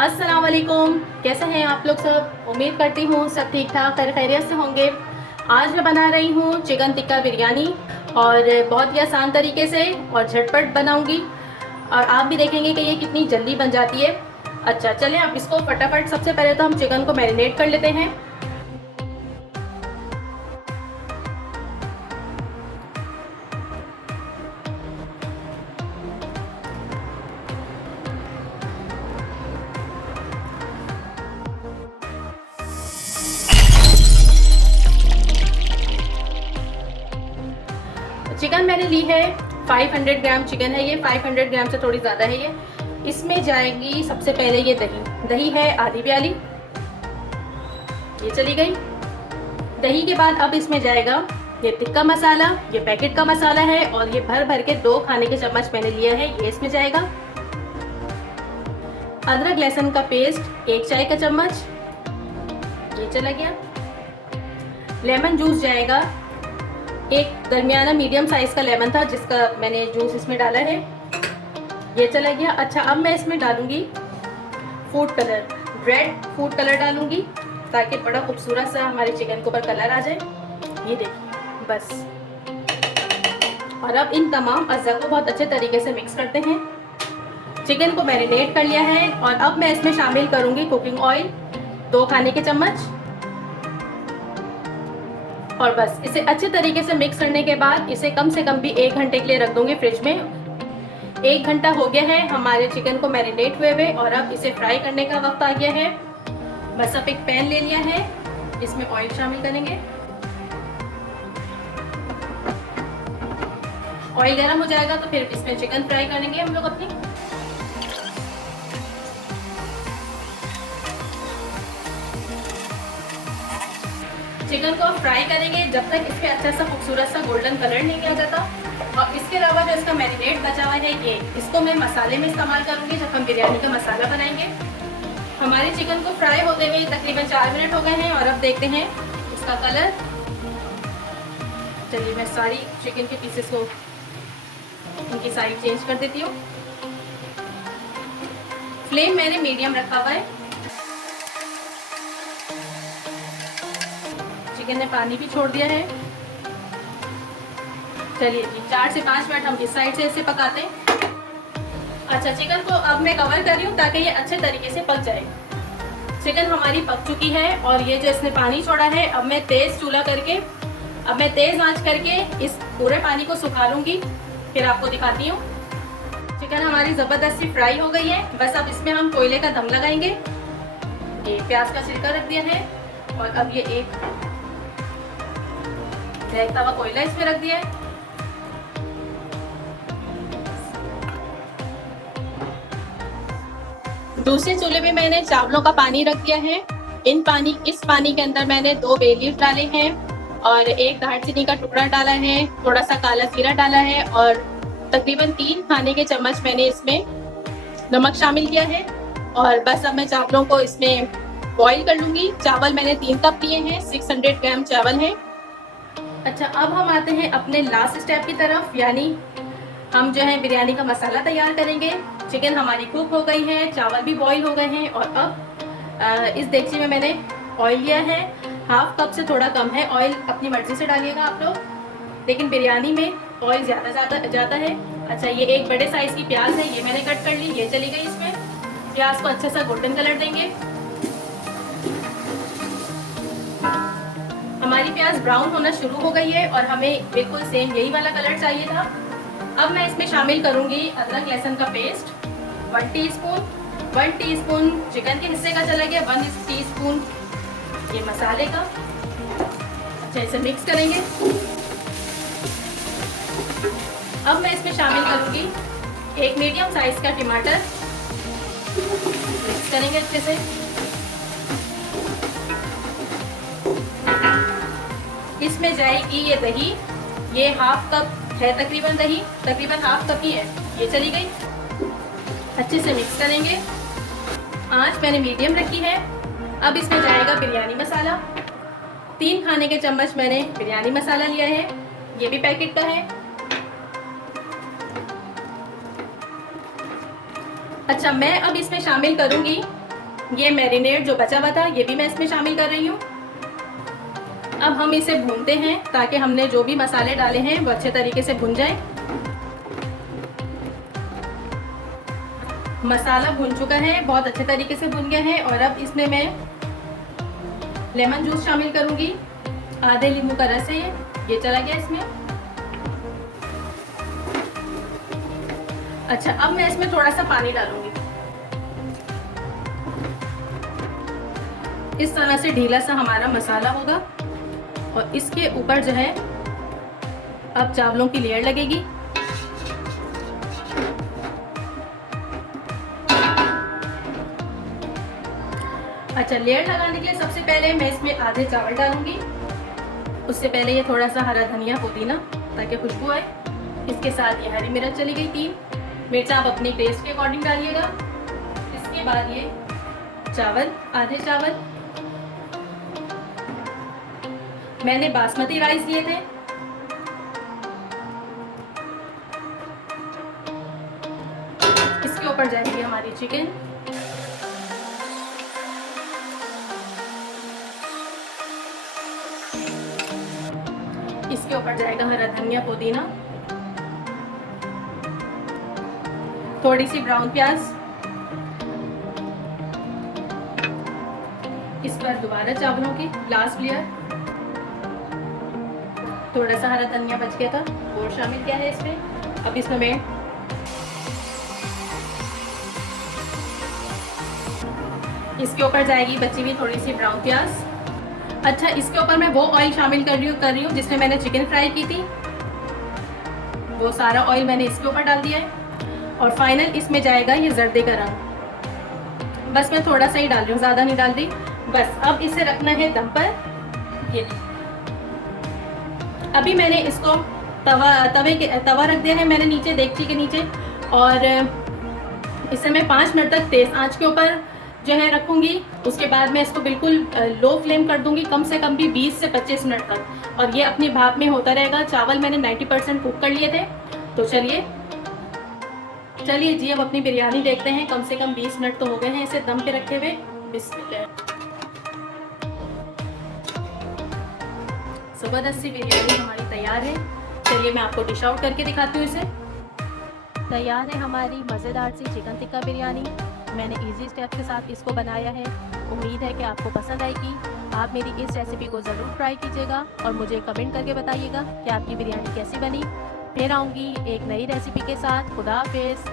अस्सलाम वालेकुम। कैसे हैं आप लोग सब? उम्मीद करती हूँ सब ठीक ठाक खैर खैरियत से होंगे। आज मैं बना रही हूँ चिकन टिक्का बिरयानी और बहुत ही आसान तरीके से और झटपट बनाऊंगी और आप भी देखेंगे कि ये कितनी जल्दी बन जाती है। अच्छा चलें अब इसको फटाफट सबसे पहले तो हम चिकन को मैरिनेट कर लेते हैं। चिकन मैंने ली है 500 ग्राम चिकन है ये, 500 ग्राम से थोड़ी ज़्यादा है ये। इसमें जाएगी सबसे पहले ये दही। दही है आधी प्याली, ये चली गई। दही के बाद अब इसमें जाएगा ये टिक्का मसाला, ये पैकेट का मसाला है और ये भर भर के 2 खाने के चम्मच मैंने लिया है, ये इसमें जाएगा। अदरक लहसुन का पेस्ट 1 चाय का चम्मच, ये चला गया। लेमन जूस जाएगा, एक दरमियाना मीडियम साइज का लेमन था जिसका मैंने जूस इसमें डाला है, ये चला गया। अच्छा अब मैं इसमें डालूंगी food colour, red food colour डालूंगी ताकि बड़ा खूबसूरत सा हमारे चिकन के ऊपर कलर आ जाए। ये देखिए बस। और अब इन तमाम अज़्ज़ा को बहुत अच्छे तरीके से मिक्स करते हैं। चिकन को मैरिनेट कर लिया है और अब मैं इसमें शामिल करूंगी कुकिंग ऑयल 2 खाने के चम्मच और बस इसे अच्छे तरीके से मिक्स करने के बाद इसे कम से कम भी 1 घंटे के लिए रख दूंगी फ्रिज में। 1 घंटा हो गया है हमारे चिकन को मैरिनेट हुए और अब इसे फ्राई करने का वक्त आ गया है। बस अब एक पैन ले लिया है, इसमें ऑयल शामिल करेंगे। ऑयल गर्म हो जाएगा तो फिर इसमें चिकन फ्राई करेंगे हम लोग अपनी। चिकन को फ्राई करेंगे जब तक इसके अच्छा सा खूबसूरत सा गोल्डन कलर नहीं आ जाता। और इसके अलावा जो इसका मैरिनेट बचा हुआ है ये इसको मैं मसाले में इस्तेमाल करूंगी जब हम बिरयानी का मसाला बनाएंगे। हमारे चिकन को फ्राई होते हुए तकरीबन 4 मिनट हो गए हैं और अब देखते हैं इसका कलर। चलिए मैं सारी चिकन के पीसेस को इनकी साइड चेंज कर देती हूँ। फ्लेम मैंने मीडियम रखा हुआ है। चिकन ने पानी भी छोड़ दिया है। चलिए जी 4 से 5 मिनट हम इस साइड से इसे पकाते हैं। अच्छा चिकन को अब मैं कवर कर रही हूँ ताकि ये अच्छे तरीके से पक जाए। चिकन हमारी पक चुकी है और ये जो इसने पानी छोड़ा है अब मैं तेज आंच करके इस पूरे पानी को सुखा लूंगी, फिर आपको दिखाती हूँ। चिकन हमारी ज़बरदस्ती फ्राई हो गई है। बस अब इसमें हम कोयले का दम लगाएंगे। ये प्याज का छिलका रख दिया है और अब ये एक दहकता हुआ कोयला इसमें रख दिया है। दूसरे चूल्हे पे मैंने चावलों का पानी रख दिया है। इस पानी के अंदर मैंने 2 बे लीफ डाले हैं और 1 दालचीनी का टुकड़ा डाला है, थोड़ा सा काला जीरा डाला है और तकरीबन 3 खाने के चम्मच मैंने इसमें नमक शामिल किया है। और बस अब मैं चावलों को इसमें बॉईल कर लूंगी। चावल मैंने 3 कप लिए हैं, 600 ग्राम चावल है। अच्छा अब हम आते हैं अपने लास्ट स्टेप की तरफ, यानी हम जो है बिरयानी का मसाला तैयार करेंगे। चिकन हमारी कुक हो गई है, चावल भी बॉईल हो गए हैं और अब इस देगची में मैंने ऑयल लिया है। 1/2 कप से थोड़ा कम है ऑयल, अपनी मर्जी से डालिएगा आप लोग, लेकिन बिरयानी में ऑयल ज़्यादा जाता है। अच्छा ये एक बड़े साइज़ की प्याज है, ये मैंने कट कर ली, ये चली गई इसमें। प्याज को अच्छा सा गोल्डन कलर देंगे। हमारी प्याज ब्राउन होना शुरू हो गई है और हमें बिल्कुल सेम यही वाला कलर चाहिए था। अब मैं इसमें शामिल करूंगी अदरक लहसुन का पेस्ट 1 टीस्पून चिकन के हिस्से का चला गया, 1 टीस्पून ये मसाले का। अच्छा इसे मिक्स करेंगे। अब मैं इसमें शामिल करूंगी 1 मीडियम साइज का टमाटर, मिक्स करेंगे अच्छे से। इसमें जाएगी ये दही, ये 1/2 कप है तकरीबन, दही तकरीबन 1/2 कप ही है, ये चली गई। अच्छे से मिक्स करेंगे। आंच मैंने मीडियम रखी है। अब इसमें जाएगा बिरयानी मसाला, 3 खाने के चम्मच मैंने बिरयानी मसाला लिया है, ये भी पैकेट का है। अच्छा मैं अब इसमें शामिल करूंगी ये मैरिनेट जो बचा हुआ था ये भी मैं इसमें शामिल कर रही हूँ। अब हम इसे भूनते हैं ताकि हमने जो भी मसाले डाले हैं वो अच्छे तरीके से भुन जाए। मसाला भुन चुका है, बहुत अच्छे तरीके से भुन गया है। और अब इसमें मैं लेमन जूस शामिल करूंगी, आधे नींबू का रस है ये चला गया इसमें। अच्छा, अब मैं इसमें थोड़ा सा पानी डालूंगी। इस तरह से ढीला सा हमारा मसाला होगा और इसके ऊपर जो है अब चावलों की लेयर लगेगी। अच्छा, लेयर लगाने के लिए सबसे पहले मैं इसमें आधे चावल डालूंगी। उससे पहले ये थोड़ा सा हरा धनिया पुदीना ताकि खुशबू आए। इसके साथ ये हरी मिर्च चली गई 3 मिर्च, आप अपनी टेस्ट के अकॉर्डिंग डालिएगा। इसके बाद ये चावल, आधे चावल मैंने बासमती राइस लिए थे। इसके ऊपर जाएगी हमारी चिकन। इसके ऊपर जाएगा हरा धनिया पुदीना, थोड़ी सी ब्राउन प्याज। इस पर दोबारा चावलों की लास्ट लेयर, थोड़ा सा हरा धनिया बच गया था और शामिल किया है इसमें। अब इसमें मैं इसके ऊपर जाएगी बची हुई थोड़ी सी ब्राउन प्याज। अच्छा, इसके ऊपर मैं वो ऑयल शामिल कर रही हूँ जिसमें मैंने चिकन फ्राई की थी। वो सारा ऑयल मैंने इसके ऊपर डाल दिया है। और फाइनल इसमें जाएगा ये जर्दे का रंग। बस मैं थोड़ा सा ही डाल रही हूँ, ज़्यादा नहीं डाल रही। बस अब इसे रखना है दम पर। ये अभी मैंने इसको तवा रख दिया है मैंने नीचे, देगची के नीचे। और इसे मैं 5 मिनट तक तेज़ आंच के ऊपर जो है रखूँगी। उसके बाद मैं इसको बिल्कुल लो फ्लेम कर दूँगी, कम से कम भी 20 से 25 मिनट तक। और ये अपनी भाप में होता रहेगा। चावल मैंने 90% कुक कर लिए थे। तो चलिए जी, अब अपनी बिरयानी देखते हैं। कम से कम 20 मिनट तो हो गए हैं इसे दम पे रखे हुए। बिस्मिल्लाह। ज़बरदस्त सी बिरयानी हमारी तैयार है। चलिए मैं आपको डिश आउट करके दिखाती हूँ इसे। तैयार है हमारी मज़ेदार सी चिकन टिक्का बिरयानी। मैंने इजी स्टेप के साथ इसको बनाया है। उम्मीद है कि आपको पसंद आएगी। आप मेरी इस रेसिपी को ज़रूर ट्राई कीजिएगा और मुझे कमेंट करके बताइएगा कि आपकी बिरयानी कैसी बनी। फिर आऊँगी एक नई रेसिपी के साथ। खुदा हाफिज़।